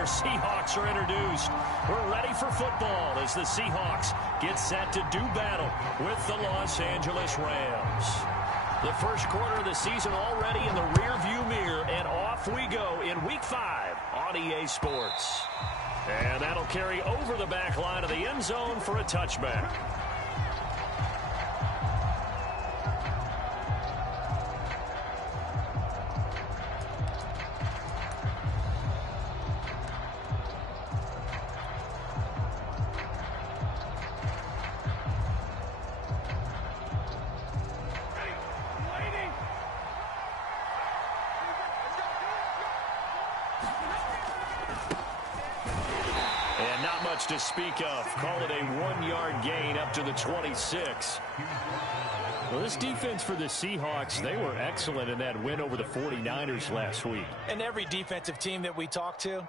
their Seahawks are introduced. We're ready for football as the Seahawks get set to do battle with the Los Angeles Rams. The first quarter of the season already in the rearview mirror, and off we go in Week 5 on EA Sports. And that'll carry over the back line of the end zone for a touchback. To speak of. Call it a 1-yard gain up to the 26. Well, this defense for the Seahawks, they were excellent in that win over the 49ers last week. And every defensive team that we talk to,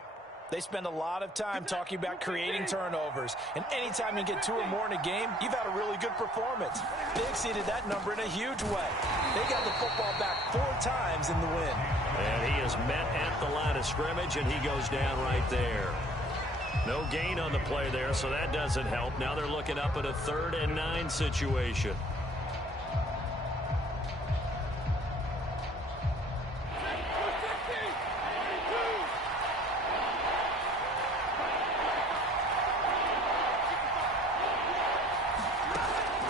they spend a lot of time talking about creating turnovers. And anytime you get 2 or more in a game, you've had a really good performance. They exceeded that number in a huge way. They got the football back 4 times in the win. And he is met at the line of scrimmage, and he goes down right there. No gain on the play there, so that doesn't help. Now they're looking up at a 3rd and 9 situation.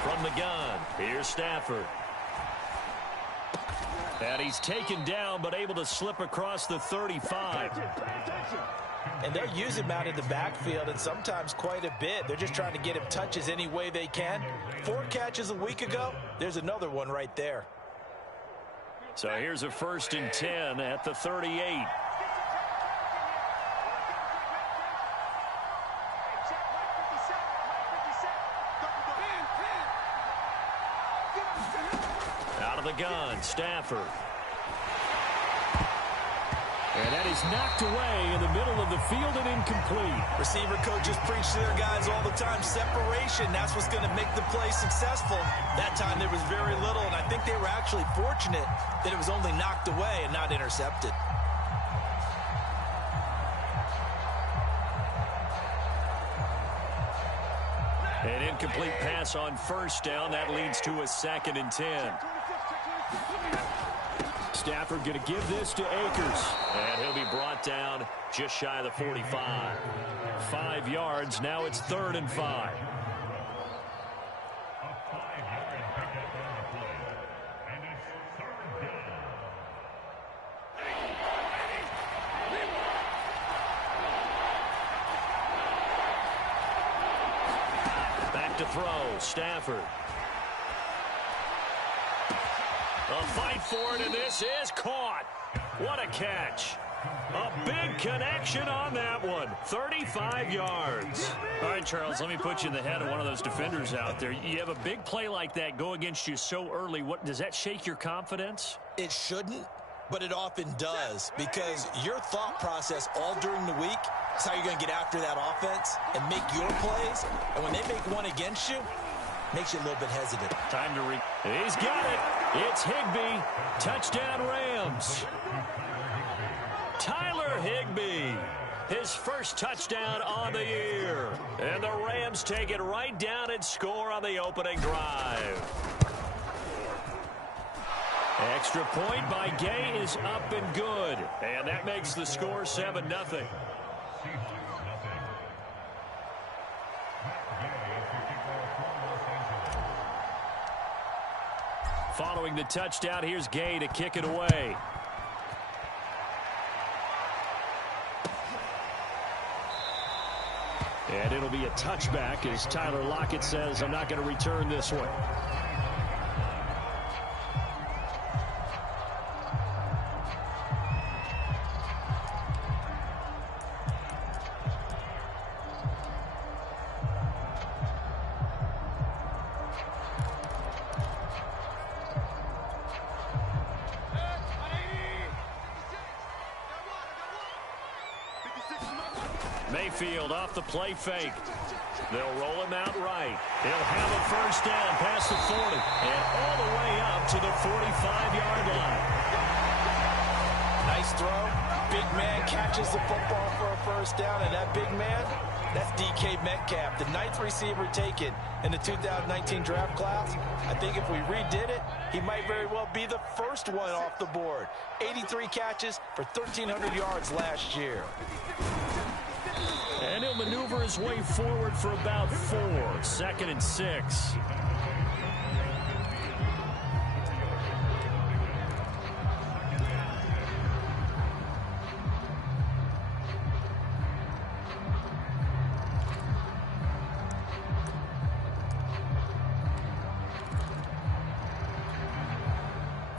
From the gun, here's Stafford. And he's taken down, but able to slip across the 35. And they'll use him out in the backfield, and sometimes quite a bit. They're just trying to get him touches any way they can. 4 catches a week ago. There's another one right there. So here's a 1st and 10 at the 38. Out of the gun, Stafford. And that is knocked away in the middle of the field and incomplete. Receiver coaches preach to their guys all the time. Separation, that's what's going to make the play successful. That time there was very little, and I think they were actually fortunate that it was only knocked away and not intercepted. An incomplete pass on 1st down. That leads to a 2nd and 10. Stafford going to give this to Akers. And he'll be brought down just shy of the 45. 5 yards. Now it's 3rd and 5. Back to throw. Stafford. A fight for it, and this is caught. What a catch. A big connection on that one. 35 yards. All right, Charles, let me put you in the head of one of those defenders out there. You have a big play like that go against you so early. What does that shake your confidence? It shouldn't, but it often does, because your thought process all during the week is how you're going to get after that offense and make your plays. And when they make one against you, makes you a little bit hesitant. Time to He's got it. It's Higbee. Touchdown Rams. Tyler Higbee. His first touchdown on the year. And the Rams take it right down and score on the opening drive. Extra point by Gay is up and good. And that makes the score 7-0. Following the touchdown, here's Gay to kick it away. And it'll be a touchback as Tyler Lockett says, I'm not going to return this one. Mayfield off the play fake. They'll roll him out right. He'll have a first down past the 40 and all the way up to the 45-yard line. Nice throw. big man catches the football for a first down, and that big man, that's DK Metcalf, the 9th receiver taken in the 2019 draft class. I think if we redid it, he might very well be the first one off the board. 83 catches for 1,300 yards last year. And he'll maneuver his way forward for about 4. 2nd and 6.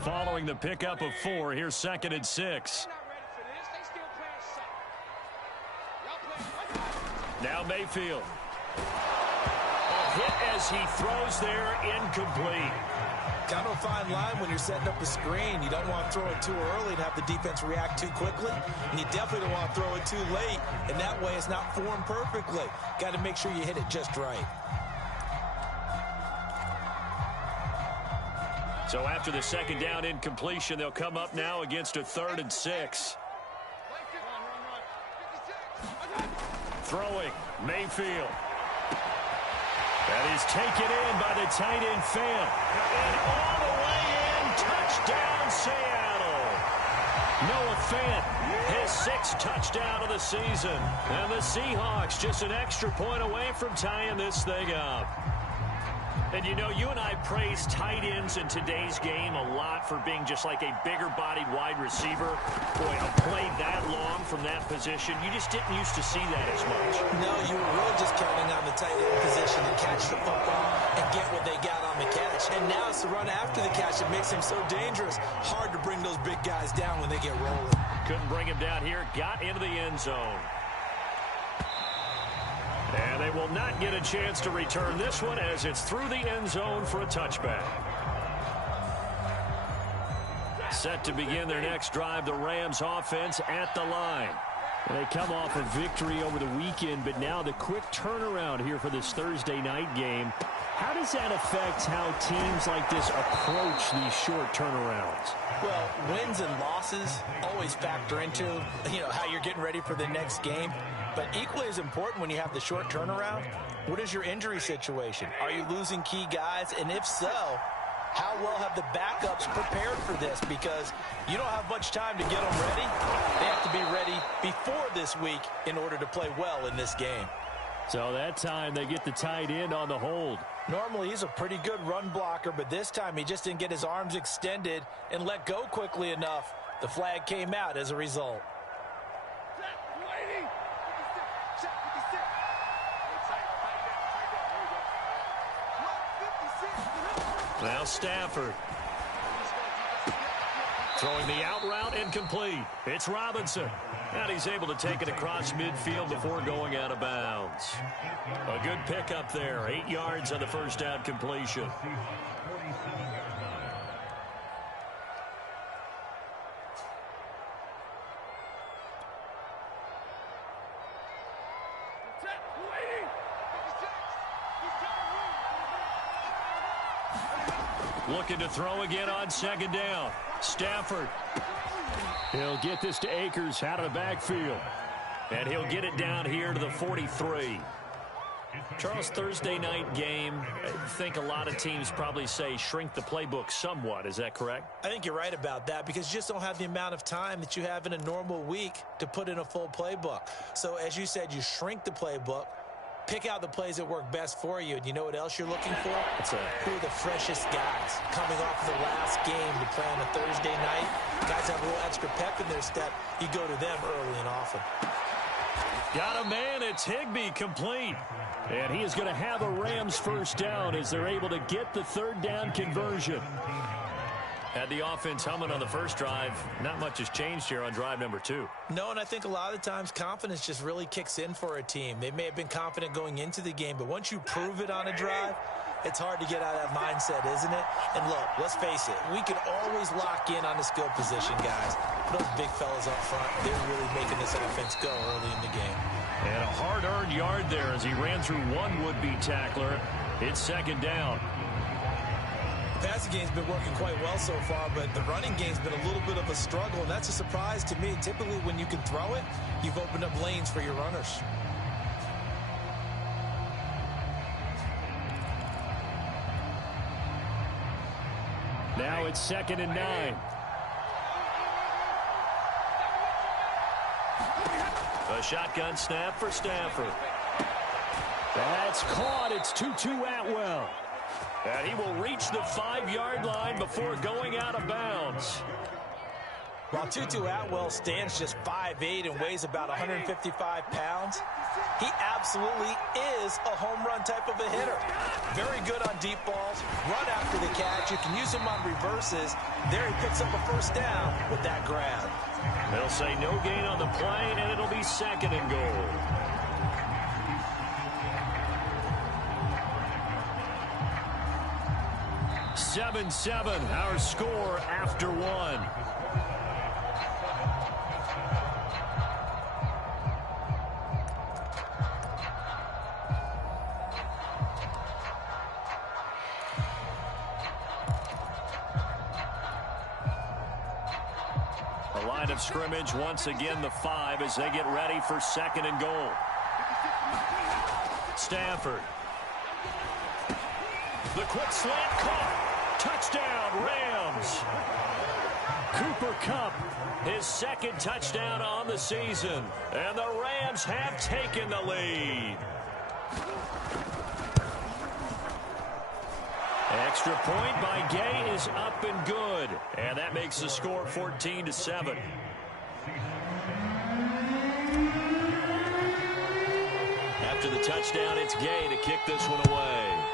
Following the pickup of 4, here's 2nd and 6. Now Mayfield. A hit as he throws there, incomplete. Kind of a fine line when you're setting up a screen. You don't want to throw it too early and have the defense react too quickly. And you definitely don't want to throw it too late. And that way it's not formed perfectly. Got to make sure you hit it just right. So after the 2nd down incompletion, they'll come up now against a 3rd and 6. Throwing, Mayfield. That is taken in by the tight end Fant. And all the way in, touchdown Seattle. Noah Fant, his 6th touchdown of the season. And the Seahawks just an extra point away from tying this thing up. And, you know, you and I praise tight ends in today's game a lot for being just like a bigger-bodied wide receiver. Boy, a play that long from that position, you just didn't used to see that as much. No, you were really just counting on the tight end position to catch the football and get what they got on the catch. And now it's the run after the catch that makes him so dangerous. Hard to bring those big guys down when they get rolling. Couldn't bring him down here. Got into the end zone. And they will not get a chance to return this one as it's through the end zone for a touchback. Set to begin their next drive, the Rams offense at the line. And they come off a victory over the weekend, but now the quick turnaround here for this Thursday night game. How does that affect how teams like this approach these short turnarounds? Well, wins and losses always factor into, how you're getting ready for the next game. But equally as important when you have the short turnaround, what is your injury situation? Are you losing key guys? And if so, how well have the backups prepared for this? Because you don't have much time to get them ready. They have to be ready before this week in order to play well in this game. So that time they get the tight end on the hold. Normally he's a pretty good run blocker, but this time he just didn't get his arms extended and let go quickly enough. The flag came out as a result. Now Stafford. Throwing the out route incomplete. It's Robinson. And he's able to take it across midfield before going out of bounds. A good pickup there. 8 yards on the first down completion. Looking to throw again on 2nd down. Stafford. He'll get this to Akers out of the backfield. And he'll get it down here to the 43. Charles, Thursday night game, I think a lot of teams probably say shrink the playbook somewhat. Is that correct? I think you're right about that because you just don't have the amount of time that you have in a normal week to put in a full playbook. So as you said, you shrink the playbook. Pick out the plays that work best for you. And you know what else you're looking for? Who are the freshest guys coming off the last game to play on a Thursday night? Guys have a little extra pep in their step. You go to them early and often. Got a man. It's Higbee complete. And he is going to have a Rams first down as they're able to get the 3rd down conversion. Had the offense humming on the first drive. Not much has changed here on drive number 2. No, and I think a lot of times confidence just really kicks in for a team. They may have been confident going into the game, but once you prove it on a drive, it's hard to get out of that mindset, isn't it? And look, let's face it, we can always lock in on the skill position, guys. Those big fellas up front, they're really making this offense go early in the game. And a hard-earned yard there as he ran through one would-be tackler. It's 2nd down. Pass passing game's been working quite well so far, but the running game's been a little bit of a struggle, and that's a surprise to me. Typically, when you can throw it, you've opened up lanes for your runners. Now it's 2nd and 9. A shotgun snap for Stafford. That's caught. It's 2-2 Atwell. And he will reach the 5-yard line before going out of bounds. While Tutu Atwell stands just 5'8" and weighs about 155 pounds, he absolutely is a home run type of a hitter. Very good on deep balls, run after the catch. You can use him on reverses. There he picks up a first down with that grab. They'll say no gain on the play, and it'll be 2nd and goal. Seven, our score after 1. A line of scrimmage, once again the 5 as they get ready for 2nd and goal. Stafford. The quick slant caught. Touchdown, Rams. Cooper Kupp, his 2nd touchdown on the season. And the Rams have taken the lead. Extra point by Gay is up and good. And that makes the score 14-7. After the touchdown, it's Gay to kick this one away.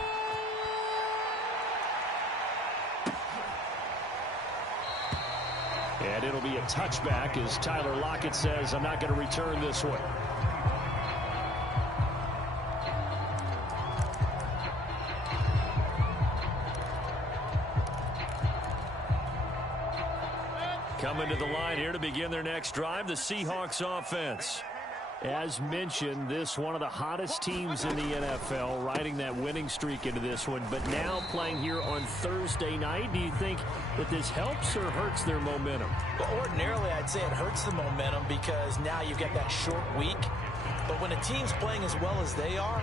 And it'll be a touchback as Tyler Lockett says, I'm not going to return this one. Coming to the line here to begin their next drive, the Seahawks offense. As mentioned, this one of the hottest teams in the NFL, riding that winning streak into this one, but now playing here on Thursday night. Do you think that this helps or hurts their momentum? Well, ordinarily, I'd say it hurts the momentum because now you've got that short week. But when a team's playing as well as they are,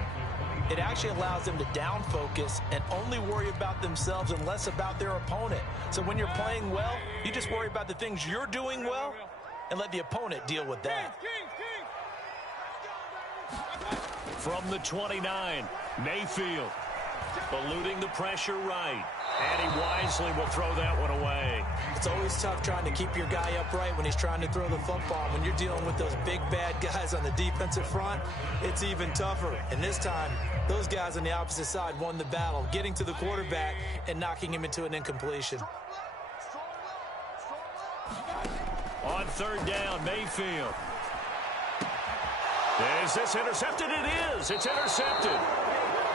it actually allows them to down focus and only worry about themselves and less about their opponent. So when you're playing well, you just worry about the things you're doing well and let the opponent deal with that. From the 29, Mayfield eluding the pressure right. And he wisely will throw that one away. It's always tough trying to keep your guy upright when he's trying to throw the football. When you're dealing with those big, bad guys on the defensive front, it's even tougher. And this time, those guys on the opposite side won the battle, getting to the quarterback and knocking him into an incompletion. On 3rd down, Mayfield. Is this intercepted? It is. It's intercepted.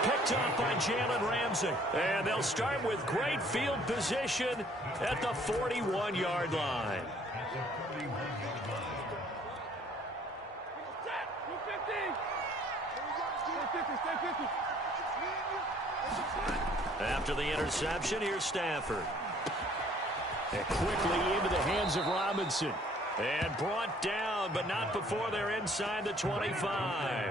Picked up by Jalen Ramsey. And they'll start with great field position at the 41-yard line. After the interception, here's Stafford. And quickly into the hands of Robinson. And brought down, but not before they're inside the 25.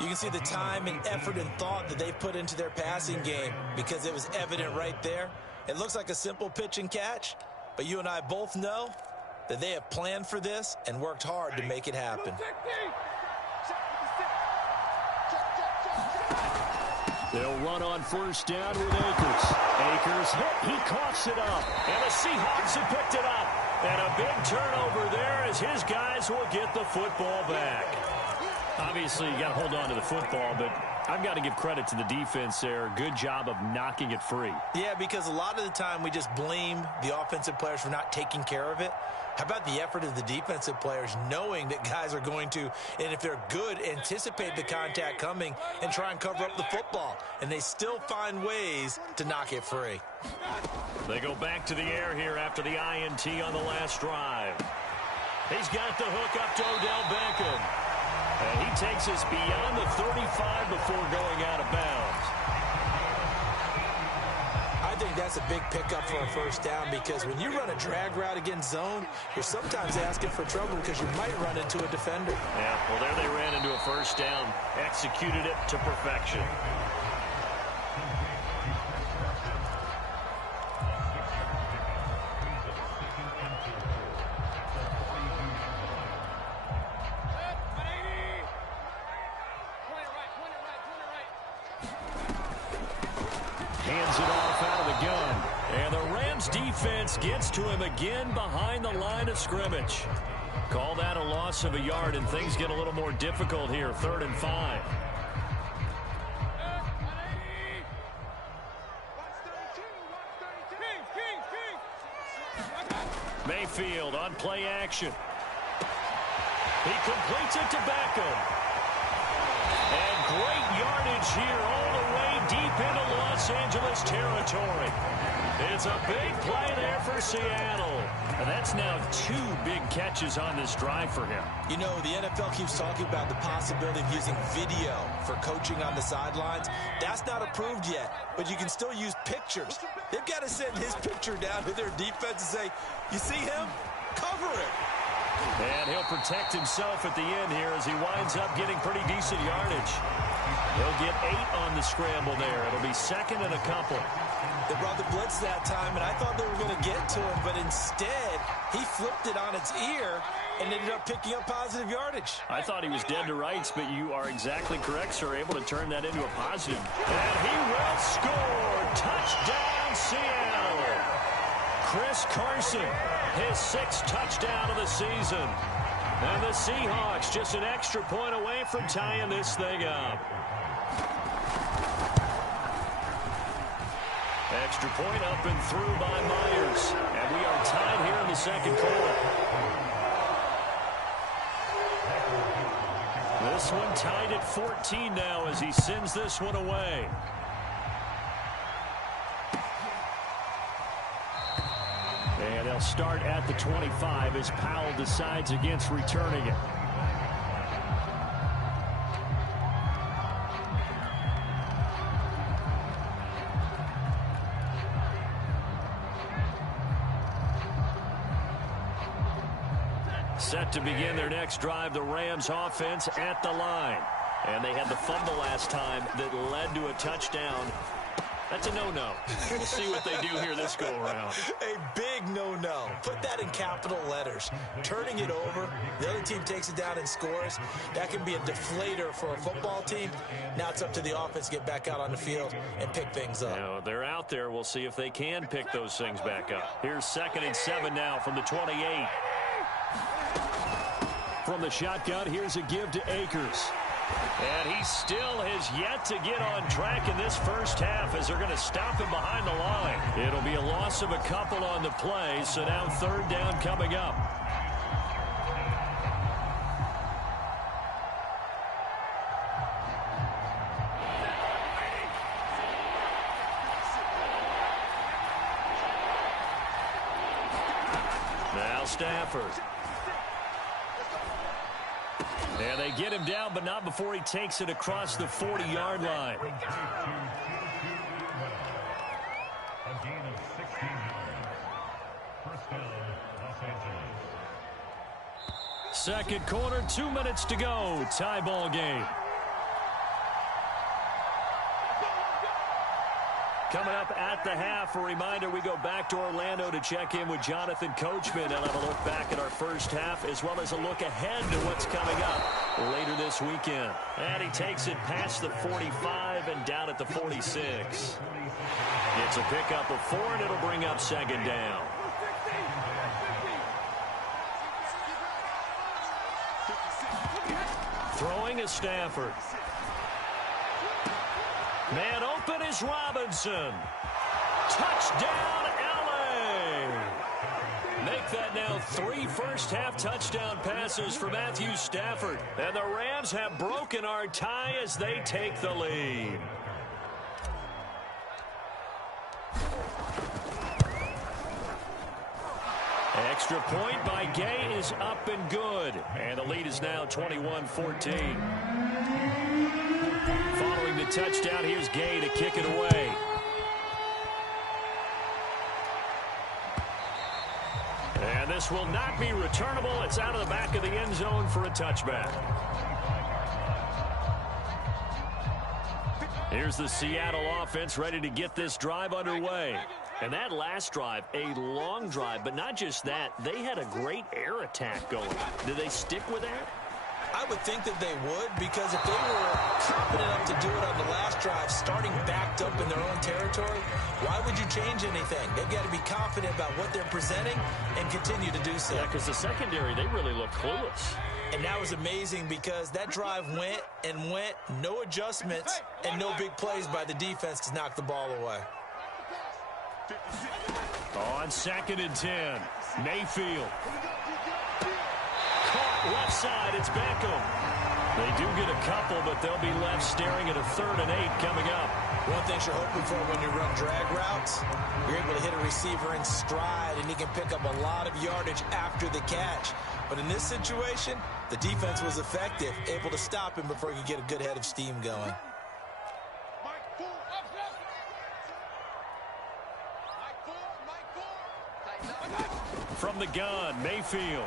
You can see the time and effort and thought that they've put into their passing game because it was evident right there. It looks like a simple pitch and catch, but you and I both know that they have planned for this and worked hard to make it happen. They'll run on 1st down with Akers. Akers hit. He coughs it up. And the Seahawks have picked it up. And a big turnover there as his guys will get the football back. Obviously, you got to hold on to the football, but I've got to give credit to the defense there. Good job of knocking it free. Yeah, because a lot of the time we just blame the offensive players for not taking care of it. How about the effort of the defensive players knowing that guys are going to, and if they're good, anticipate the contact coming and try and cover up the football. And they still find ways to knock it free. They go back to the air here after the INT on the last drive. He's got the hook up to Odell Beckham. And he takes us beyond the 35 before going out of bounds. I think that's a big pickup for a first down because when you run a drag route against zone, you're sometimes asking for trouble because you might run into a defender. Yeah, well, there they ran into a first down, executed it to perfection. Hands it off out of the gun. And the Rams defense gets to him again behind the line of scrimmage. Call that a loss of a yard, and things get a little more difficult here. 3rd and 5. Mayfield on play action. He completes it to Beckham. And great yardage here all the way deep into Los Angeles territory. It's a big play there for Seattle. And that's now 2 big catches on this drive for him. You know, the NFL keeps talking about the possibility of using video for coaching on the sidelines. That's not approved yet, but you can still use pictures. They've got to send his picture down to their defense and say, you see him? Cover it. And he'll protect himself at the end here as he winds up getting pretty decent yardage. He'll get 8 on the scramble there. It'll be 2nd and a couple. They brought the blitz that time, and I thought they were going to get to him, but instead, he flipped it on its ear and ended up picking up positive yardage. I thought he was dead to rights, but you are exactly correct, sir. Able to turn that into a positive. And he will score. Touchdown, Seattle. Chris Carson, his 6th touchdown of the season. And the Seahawks just an extra point away from tying this thing up. Extra point up and through by Myers. And we are tied here in the 2nd quarter. This one tied at 14 now as he sends this one away. And they'll start at the 25 as Powell decides against returning it. Set to begin their next drive, the Rams offense at the line. And they had the fumble last time that led to a touchdown. That's a no-no. We'll see what they do here this go-around. A big no-no. Put that in capital letters. Turning it over, the other team takes it down and scores. That can be a deflator for a football team. Now it's up to the offense to get back out on the field and pick things up. You know, they're out there. We'll see if they can pick those things back up. Here's 2nd and 7 now from the 28. From the shotgun, here's a give to Akers. And he still has yet to get on track in this first half as they're going to stop him behind the line. It'll be a loss of a couple on the play, so now 3rd down coming up. Now Stafford. And they get him down, but not before he takes it across the 40-yard line. Second quarter, 2 minutes to go. Tie ball game. Coming up at the half, a reminder, we go back to Orlando to check in with Jonathan Coachman and have a look back at our first half as well as a look ahead to what's coming up later this weekend. And he takes it past the 45 and down at the 46. It's a pickup of 4, and it'll bring up 2nd down. Throwing is Stafford. Man open is Robinson. Touchdown, L.A. Make that now 3 first-half touchdown passes for Matthew Stafford. And the Rams have broken our tie as they take the lead. Extra point by Gay is up and good. And the lead is now 21-14. Following the touchdown, here's Gay to kick it away. This will not be returnable. It's out of the back of the end zone for a touchback. Here's the Seattle offense ready to get this drive underway. And that last drive, a long drive, but not just that. They had a great air attack going. Do they stick with that? I would think that they would, because if they were confident enough to do it on the last drive, starting backed up in their own territory, why would you change anything? They've got to be confident about what they're presenting and continue to do so. Yeah, because the secondary, they really look clueless. And that was amazing because that drive went and went, no adjustments, and no big plays by the defense to knock the ball away. On 2nd and 10, Mayfield. Caught left side, it's Beckham. They do get a couple, but they'll be left staring at a 3rd and 8 coming up. One thing you're hoping for when you run drag routes, you're able to hit a receiver in stride, and he can pick up a lot of yardage after the catch. But in this situation, the defense was effective, able to stop him before he could get a good head of steam going. From the gun, Mayfield.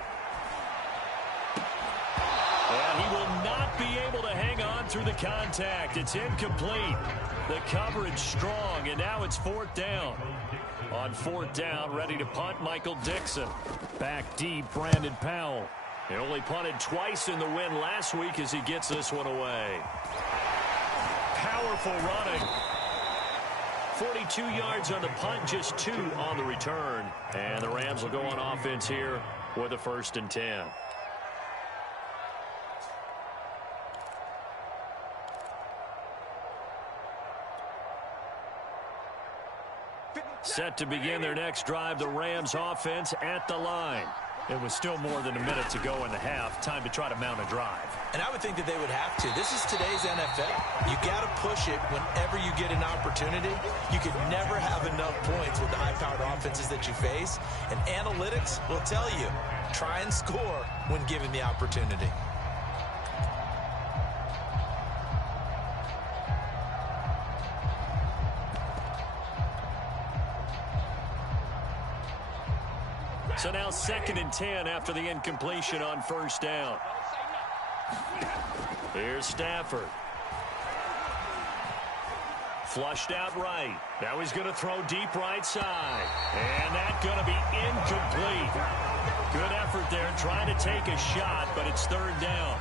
And he will not be able to hang on through the contact. It's incomplete. The coverage strong, and now it's 4th down. On 4th down, ready to punt, Michael Dixon. Back deep, Brandon Powell. He only punted twice in the win last week as he gets this one away. Powerful running. 42 yards on the punt, just 2 on the return. And the Rams will go on offense here with a 1st and 10. Set to begin their next drive, the Rams offense at the line. It was still more than a minute to go in the half. Time to try to mount a drive. And I would think that they would have to. This is today's NFL. You got to push it whenever you get an opportunity. You could never have enough points with the high-powered offenses that you face. And analytics will tell you, try and score when given the opportunity. So now 2nd and 10 after the incompletion on 1st down. Here's Stafford. Flushed out right. Now he's going to throw deep right side. And that's going to be incomplete. Good effort there trying to take a shot, but it's 3rd down.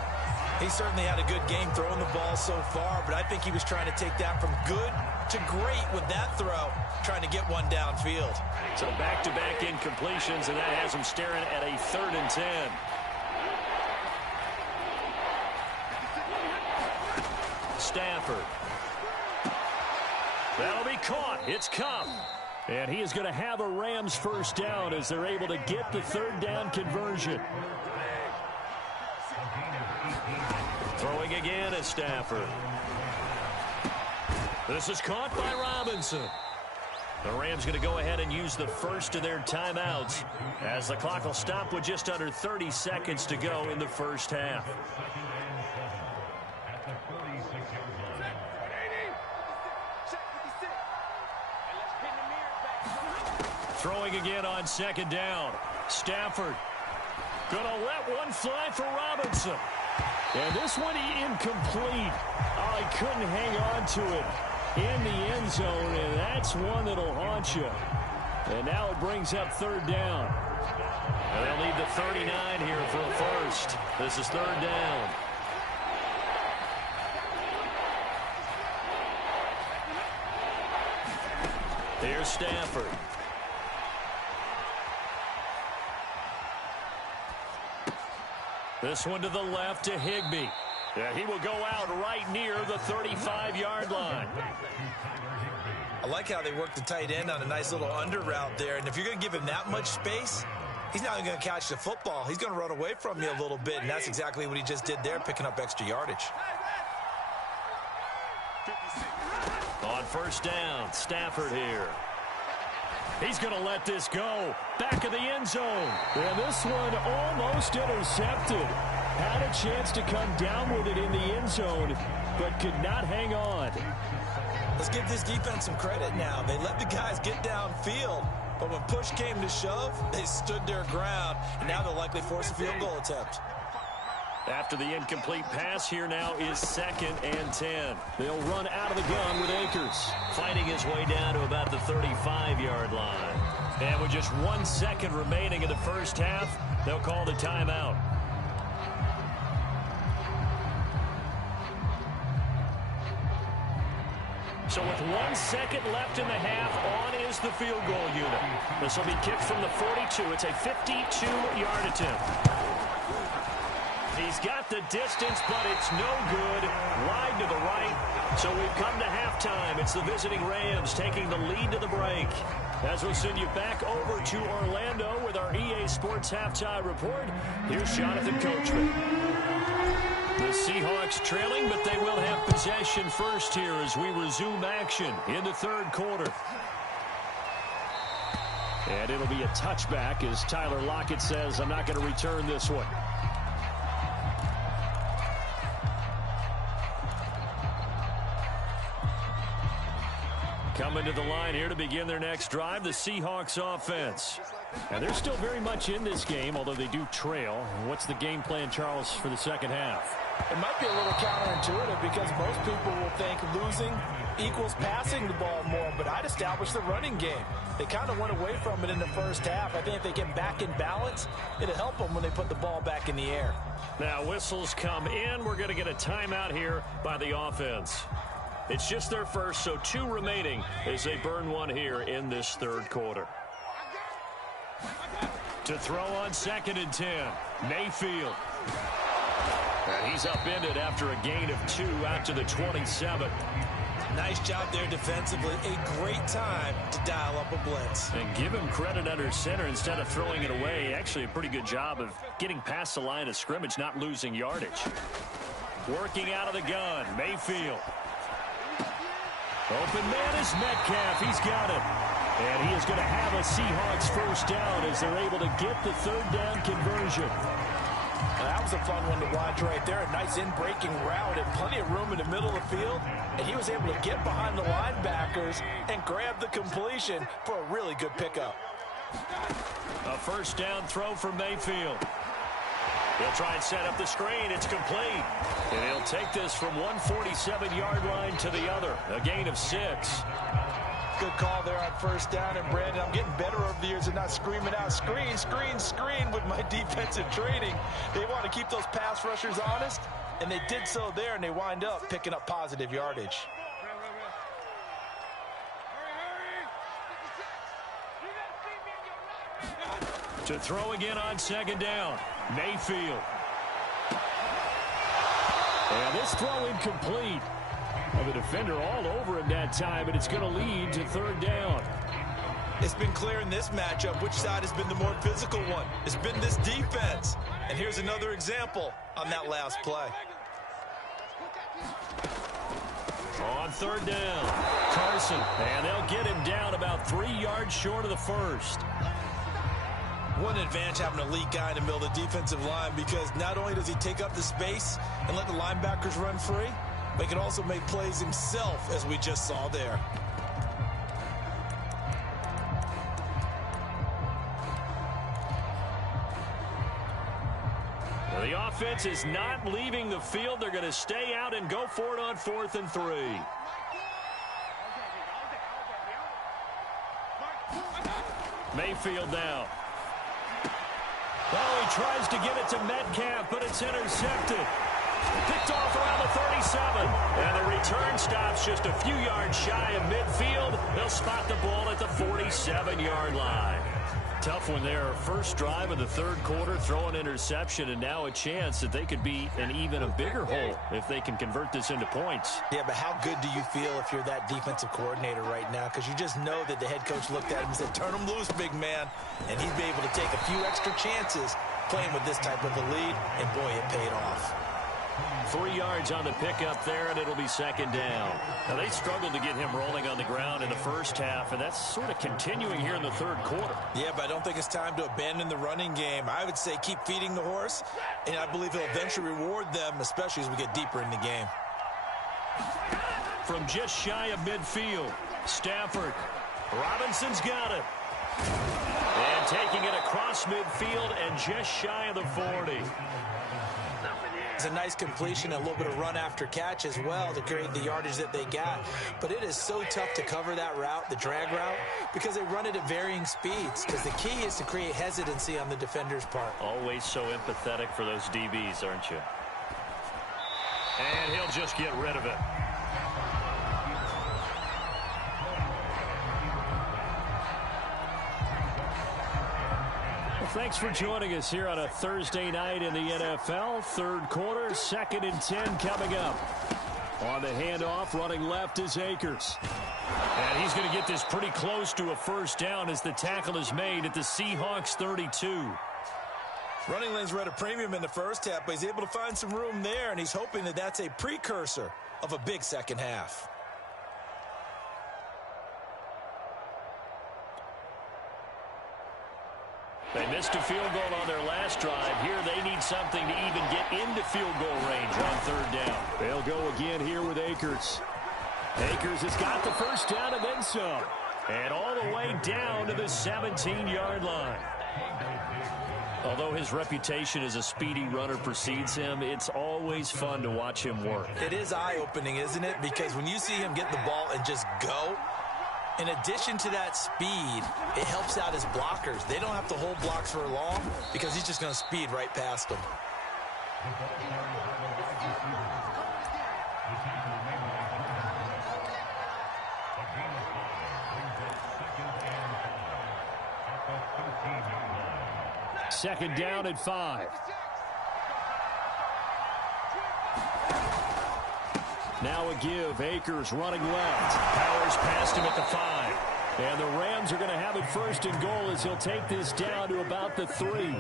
He certainly had a good game throwing the ball so far, but I think he was trying to take that from good to great with that throw, trying to get one downfield. So back-to-back incompletions, and that has him staring at a 3rd and 10. Stafford. That'll be caught. It's Cup. And he is going to have a Rams 1st down as they're able to get the 3rd down conversion. Throwing again is Stafford. This is caught by Robinson. The Rams going to go ahead and use the first of their timeouts as the clock will stop with just under 30 seconds to go in the first half. Throwing again on 2nd down. Stafford going to let one fly for Robinson. And this one incomplete. Oh, he couldn't hang on to it in the end zone, and that's one that'll haunt you. And now it brings up 3rd down. And they'll need the 39 here for a first. This is 3rd down. Here's Stafford. This one to the left to Higbee. Yeah, he will go out right near the 35-yard line. I like how they work the tight end on a nice little under route there. And if you're going to give him that much space, he's not even going to catch the football. He's going to run away from you a little bit, and that's exactly what he just did there, picking up extra yardage. On 1st down, Stafford here. He's going to let this go. Back of the end zone. And this one almost intercepted. Had a chance to come down with it in the end zone, but could not hang on. Let's give this defense some credit now. They let the guys get downfield, But when push came to shove, they stood their ground, and now they'll likely force a field goal attempt. After the incomplete pass, here now is 2nd and 10. They'll run out of the gun with Akers. Fighting his way down to about the 35-yard line. And with just 1 second remaining in the first half, they'll call the timeout. So with 1 second left in the half, on is the field goal unit. This will be kicked from the 42. It's a 52-yard attempt. He's got the distance, but it's no good. Wide to the right. So we've come to halftime. It's the visiting Rams taking the lead to the break. As we'll send you back over to Orlando with our EA Sports Halftime Report, here's Jonathan Coachman. The Seahawks trailing, but they will have possession first here as we resume action in the third quarter. And it'll be a touchback as Tyler Lockett says, I'm not going to return this one. Coming to the line here to begin their next drive, the Seahawks offense. And they're still very much in this game, although they do trail. What's the game plan, Charles, for the second half? It might be a little counterintuitive because most people will think losing equals passing the ball more, but I'd establish the running game. They kind of went away from it in the first half. I think if they get back in balance, it'll help them when they put the ball back in the air. Now whistles come in. We're going to get a timeout here by the offense. It's just their first, so 2 remaining as they burn one here in this third quarter. To throw on 2nd and 10, Mayfield. And he's upended after a gain of 2 out to the 27. Nice job there defensively. A great time to dial up a blitz. And give him credit under center instead of throwing it away. Actually a pretty good job of getting past the line of scrimmage, not losing yardage. Working out of the gun, Mayfield. Open man is Metcalf. He's got it. And he is going to have a Seahawks first down as they're able to get the third down conversion. That was a fun one to watch right there. A nice in-breaking route and plenty of room in the middle of the field. And he was able to get behind the linebackers and grab the completion for a really good pickup. A first down throw for Mayfield. He'll try and set up the screen. It's complete. And he'll take this from 147-yard line to the other. A gain of 6. Good call there on first down. And, Brandon, I'm getting better over the years and not screaming out, screen, screen, screen with my defensive training. They want to keep those pass rushers honest, and they did so there, and they wind up picking up positive yardage. To throw again on 2nd down, Mayfield. And this throw incomplete. Of a defender all over him that time, and it's going to lead to 3rd down. It's been clear in this matchup which side has been the more physical one. It's been this defense. And here's another example on that last play. On 3rd down, Carson. And they'll get him down about 3 yards short of the first. What an advantage having an elite guy in the middle of the defensive line, because not only does he take up the space and let the linebackers run free, but he can also make plays himself, as we just saw there. Well, the offense is not leaving the field. They're going to stay out and go for it on 4th and 3. Mayfield now. Oh, he tries to get it to Metcalf, but it's intercepted. Picked off around the 37. And the return stops just a few yards shy of midfield. They'll spot the ball at the 47-yard line. Tough one there. First drive of the third quarter, throw an interception, and now a chance that they could be in even a bigger hole if they can convert this into points. Yeah, but how good do you feel if you're that defensive coordinator right now? Because you just know that the head coach looked at him and said, turn him loose, big man. And he's been able to take a few extra chances playing with this type of a lead, and boy, it paid off. 3 yards on the pickup there, and it'll be 2nd down. Now, they struggled to get him rolling on the ground in the first half, and that's sort of continuing here in the third quarter. Yeah, but I don't think it's time to abandon the running game. I would say keep feeding the horse, and I believe he'll eventually reward them, especially as we get deeper in the game. From just shy of midfield, Stafford. Robinson's got it. And taking it across midfield and just shy of the 40. It's a nice completion, a little bit of run after catch as well to create the yardage that they got. But it is so tough to cover that route, the drag route, because they run it at varying speeds. Because the key is to create hesitancy on the defender's part. Always so empathetic for those DBs, aren't you? And he'll just get rid of it. Thanks for joining us here on a Thursday night in the NFL. Third quarter, 2nd and 10 coming up. On the handoff, running left is Akers. And he's going to get this pretty close to a first down as the tackle is made at the Seahawks 32. Running lanes were at a premium in the first half, but he's able to find some room there, and he's hoping that that's a precursor of a big second half. They missed a field goal on their last drive. Here they need something to even get into field goal range on third down. They'll go again here with Akers. Akers has got the first down and then some. And all the way down to the 17-yard line. Although his reputation as a speedy runner precedes him, it's always fun to watch him work. It is eye-opening, isn't it? Because when you see him get the ball and just go, in addition to that speed, it helps out his blockers. They don't have to hold blocks for long because he's just going to speed right past them. Second down and 5. Now a give. Akers running left. Powers past him at the 5. And the Rams are going to have it first and goal as he'll take this down to about the 3.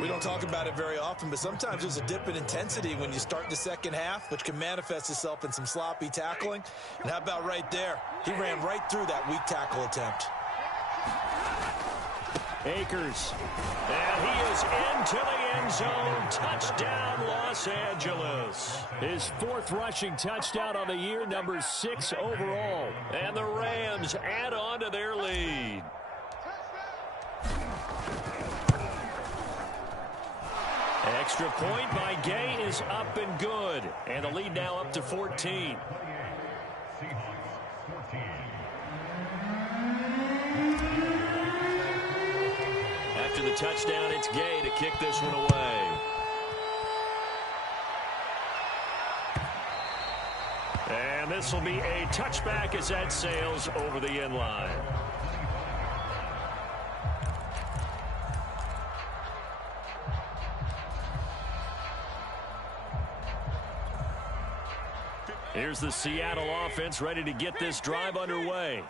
We don't talk about it very often, but sometimes there's a dip in intensity when you start the second half, which can manifest itself in some sloppy tackling. And how about right there? He ran right through that weak tackle attempt. Akers. And he is into the end zone. Touchdown, Los Angeles. His 4th rushing touchdown on the year, number 6 overall. And the Rams add on to their lead. Extra point by Gay is up and good. And the lead now up to 14. After the touchdown, it's Gay to kick this one away. And this will be a touchback as that sails over the end line. Here's the Seattle offense ready to get this drive underway.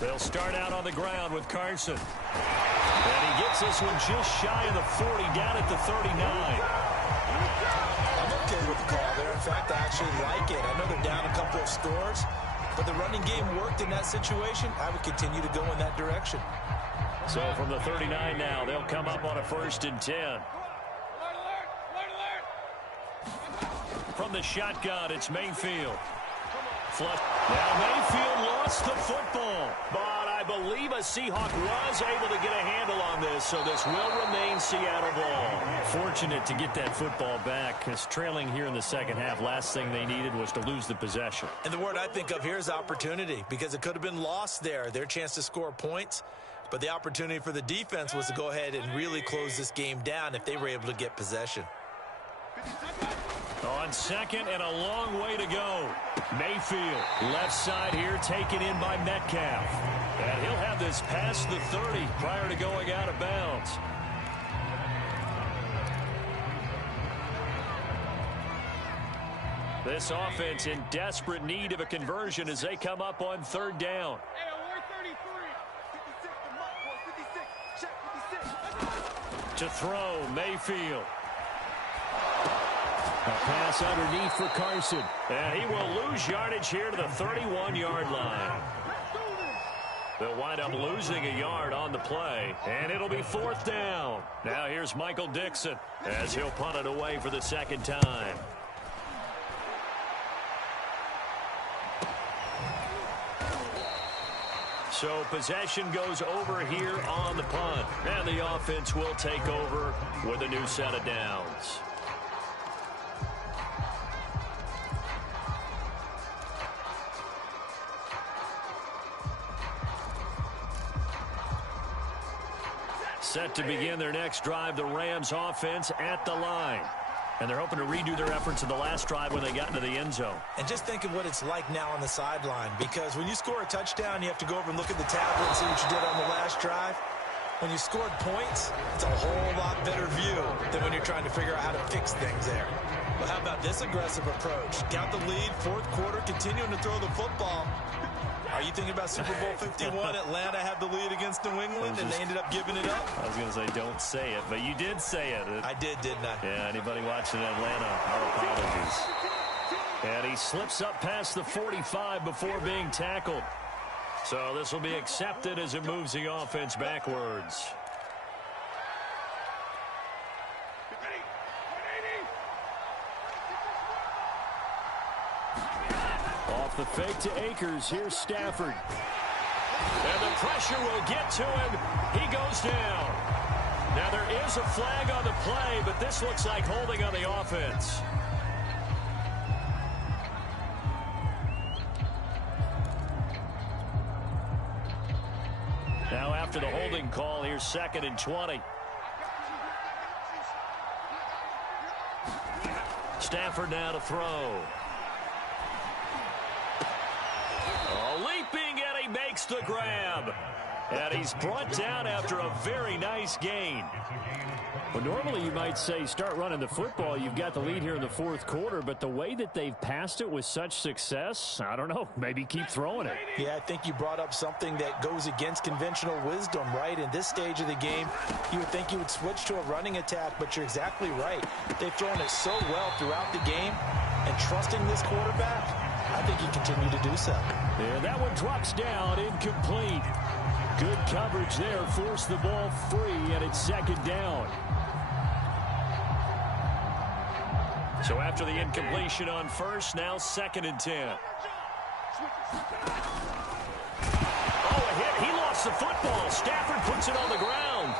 They'll start out on the ground with Carson. And he gets this one just shy of the 40, down at the 39. I'm okay with the call there. In fact, I actually like it. I know they're down a couple of scores, but the running game worked in that situation. I would continue to go in that direction. So from the 39 now, they'll come up on a 1st and 10. From the shotgun, it's Mayfield. Flush. Now Mayfield lost the football, but I believe a Seahawk was able to get a handle on this, so this will remain Seattle ball. Fortunate to get that football back, because trailing here in the second half, last thing they needed was to lose the possession. And the word I think of here is opportunity, because it could have been lost there, their chance to score points, but the opportunity for the defense was to go ahead and really close this game down if they were able to get possession. On second and a long way to go. Mayfield, left side here, taken in by Metcalf. And he'll have this past the 30 prior to going out of bounds. This offense in desperate need of a conversion as they come up on third down. To throw, Mayfield. A pass underneath for Carson. And he will lose yardage here to the 31-yard line. They'll wind up losing a yard on the play, and it'll be 4th down. Now here's Michael Dixon as he'll punt it away for the 2nd time. So possession goes over here on the punt. And the offense will take over with a new set of downs. Set to begin their next drive, the Rams offense at the line. And they're hoping to redo their efforts in the last drive when they got into the end zone. And just think of what it's like now on the sideline, because when you score a touchdown, you have to go over and look at the tablet and see what you did on the last drive. When you scored points, it's a whole lot better view than when you're trying to figure out how to fix things there. But how about this aggressive approach? Got the lead, fourth quarter, continuing to throw the football. Are you thinking about Super Bowl 51? Atlanta had the lead against New England, and they ended up giving it up? I was going to say, don't say it, but you did say it. I did, didn't I? Yeah, anybody watching Atlanta, our apologies. And he slips up past the 45 before being tackled. So this will be accepted as it moves the offense backwards. Off the fake to Akers. Here's Stafford. And the pressure will get to him. He goes down. Now there is a flag on the play, but this looks like holding on the offense. Now after the holding call, here's 2nd and 20. Stafford now to throw. Leaping, and he makes the grab. And he's brought down after a very nice gain. Well, normally you might say start running the football. You've got the lead here in the fourth quarter, but the way that they've passed it with such success, I don't know, maybe keep throwing it. Yeah, I think you brought up something that goes against conventional wisdom, right? In this stage of the game, you would think you would switch to a running attack, but you're exactly right. They've thrown it so well throughout the game, and trusting this quarterback, I think you continue to do so. Yeah, that one drops down, incomplete. Good coverage there, forced the ball free, and it's 2nd down. So after the incompletion on first, now 2nd and 10. Oh, a hit. He lost the football. Stafford puts it on the ground.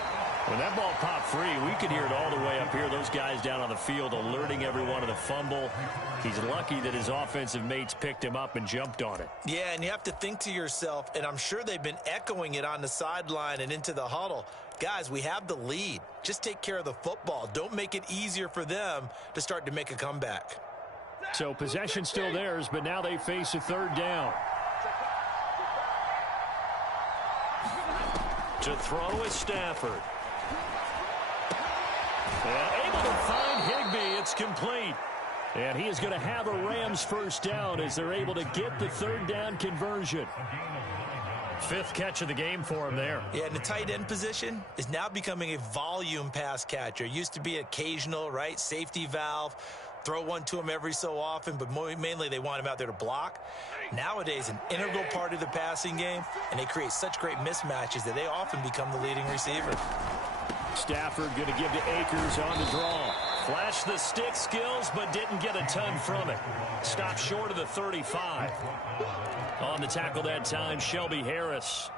When that ball popped free, we could hear it all the way up here. Those guys down on the field alerting everyone of the fumble. He's lucky that his offensive mates picked him up and jumped on it. Yeah, and you have to think to yourself, and I'm sure they've been echoing it on the sideline and into the huddle. Guys, we have the lead. Just take care of the football. Don't make it easier for them to start to make a comeback. So possession still theirs, but now they face a 3rd down. To throw is Stafford. And able to find Higbee. It's complete. And he is going to have a Rams 1st down as they're able to get the 3rd down conversion. 5th catch of the game for him there. Yeah, and the tight end position is now becoming a volume pass catcher. Used to be occasional, right? Safety valve. Throw one to him every so often, but mainly they want him out there to block. Nowadays, an integral part of the passing game, and they create such great mismatches that they often become the leading receiver. Stafford going to give to Akers on the draw. Flashed the stick skills, but didn't get a ton from it. Stopped short of the 35. On the tackle that time, Shelby Harris.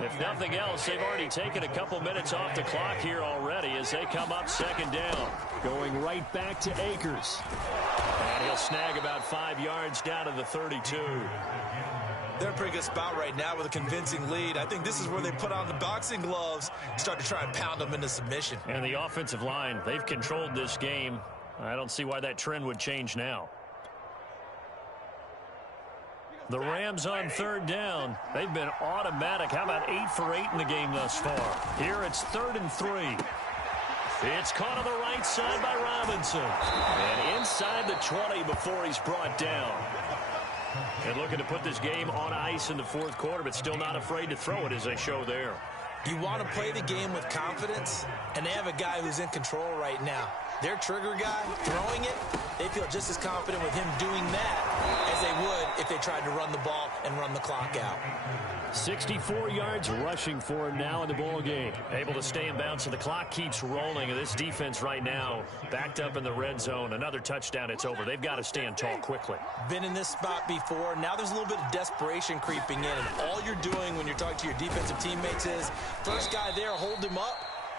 If nothing else, they've already taken a couple minutes off the clock here already as they come up 2nd down. Going right back to Akers. And he'll snag about 5 yards down to the 32. They're in a pretty good spot right now with a convincing lead. I think this is where they put on the boxing gloves, start to try and pound them into submission. And the offensive line, they've controlled this game. I don't see why that trend would change now. The Rams on 3rd down. They've been automatic. How about 8 for 8 in the game thus far? Here it's 3rd and 3. It's caught on the right side by Robinson. And inside the 20 before he's brought down. And looking to put this game on ice in the 4th quarter, but still not afraid to throw it as they show there. You want to play the game with confidence, and they have a guy who's in control right now. Their trigger guy throwing it, they feel just as confident with him doing that as they would if they tried to run the ball and run the clock out. 64 yards rushing for him now in the ball game. Able to stay in bounds, so the clock keeps rolling. And this defense right now backed up in the red zone. Another touchdown, it's over. They've got to stand tall quickly. Been in this spot before. Now there's a little bit of desperation creeping in. And all you're doing when you're talking to your defensive teammates is, first guy there, hold him up.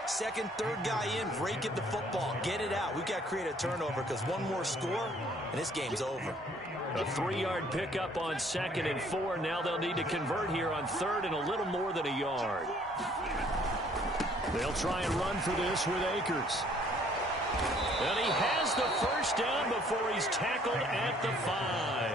Second, third guy in, rake at the football. Get it out. We've got to create a turnover because one more score, and this game's over. A 3-yard pickup on 2nd and 4. Now they'll need to convert here on 3rd and a little more than a yard. They'll try and run for this with Akers. And he has the first down before he's tackled at the 5.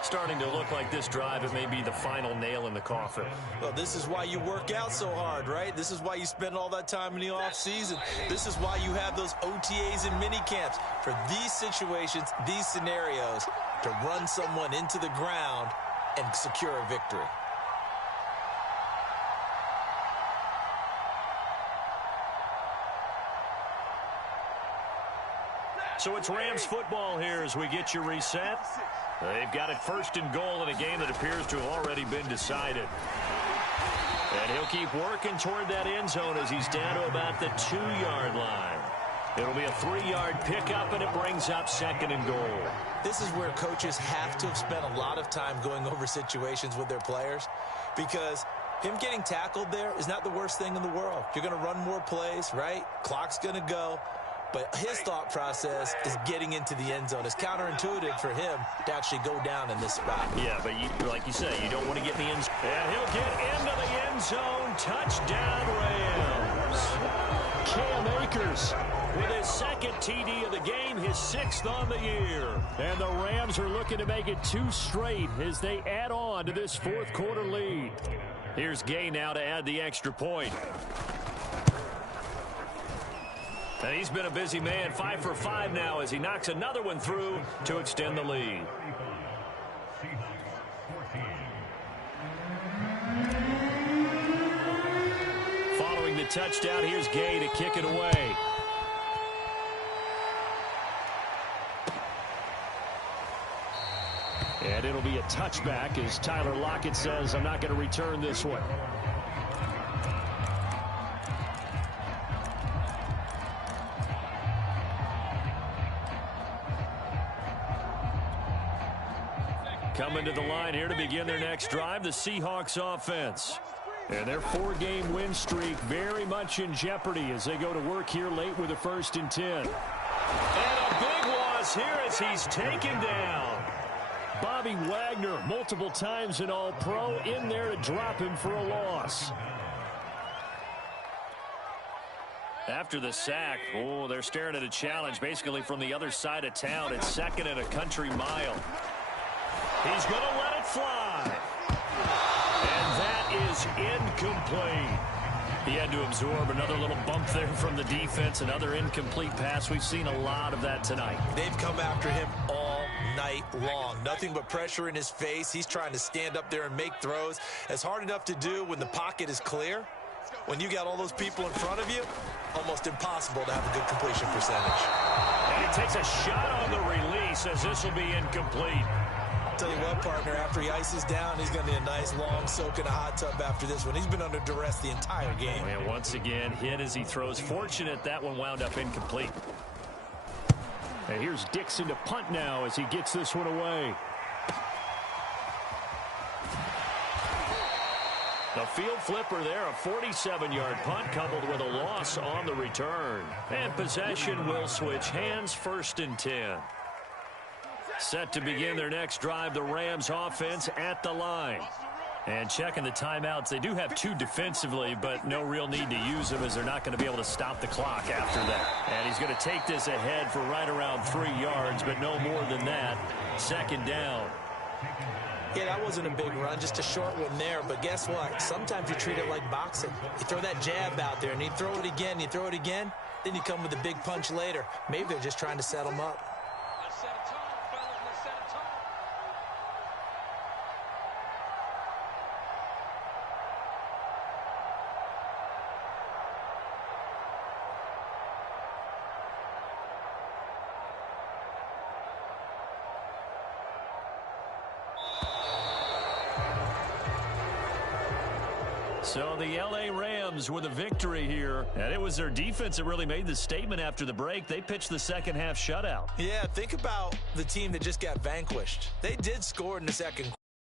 Starting to look like this drive, it may be the final nail in the coffin. Well, this is why you work out so hard, right? This is why you spend all that time in the offseason. This is why you have those OTAs and mini camps. For these situations, these scenarios, to run someone into the ground and secure a victory. So it's Rams football here as we get you reset. They've got it 1st and goal in a game that appears to have already been decided. And he'll keep working toward that end zone as he's down to about the 2-yard line. It'll be a 3-yard pickup, and it brings up 2nd and goal. This is where coaches have to have spent a lot of time going over situations with their players, because him getting tackled there is not the worst thing in the world. You're going to run more plays, right? Clock's going to go. But his thought process is getting into the end zone. It's counterintuitive for him to actually go down in this spot. Yeah, but like you say, you don't want to get in the end zone. And he'll get into the end zone. Touchdown, Rams. Cam Akers with his 2nd TD of the game, his 6th on the year. And the Rams are looking to make it 2 straight as they add on to this 4th quarter lead. Here's Gay now to add the extra point. And he's been a busy man, 5 for 5 now as he knocks another one through to extend the lead. Following the touchdown, here's Gay to kick it away. And it'll be a touchback as Tyler Lockett says, I'm not going to return this one. Coming to the line here to begin their next drive, the Seahawks offense. And their 4-game win streak very much in jeopardy as they go to work here late with a 1st and 10. And a big loss here as he's taken down. Bobby Wagner, multiple times an All-Pro, in there to drop him for a loss. After the sack, they're staring at a challenge basically from the other side of town. It's 2nd and a country mile. He's going to let it fly. And that is incomplete. He had to absorb another little bump there from the defense, another incomplete pass. We've seen a lot of that tonight. They've come after him all night long. Nothing but pressure in his face. He's trying to stand up there and make throws. It's hard enough to do when the pocket is clear. When you got all those people in front of you, almost impossible to have a good completion percentage. And he takes a shot on the release as this will be incomplete. Tell you what, partner, after he ices down, he's going to need a nice long soak in a hot tub after this one. He's been under duress the entire game. And once again, hit as he throws. Fortunate that one wound up incomplete. And here's Dixon to punt now as he gets this one away. The field flipper there, a 47-yard punt coupled with a loss on the return. And possession will switch hands, 1st and 10. Set to begin their next drive, the Rams offense at the line. And checking the timeouts, they do have 2 defensively, but no real need to use them as they're not going to be able to stop the clock after that. And he's going to take this ahead for right around 3 yards, but no more than that. 2nd down. Yeah, that wasn't a big run, just a short one there. But guess what? Sometimes you treat it like boxing. You throw that jab out there, and you throw it again, you throw it again, then you come with a big punch later. Maybe they're just trying to set them up. So the L.A. Rams with a victory here. And it was their defense that really made the statement after the break. They pitched the second half shutout. Yeah, think about the team that just got vanquished. They did score in the second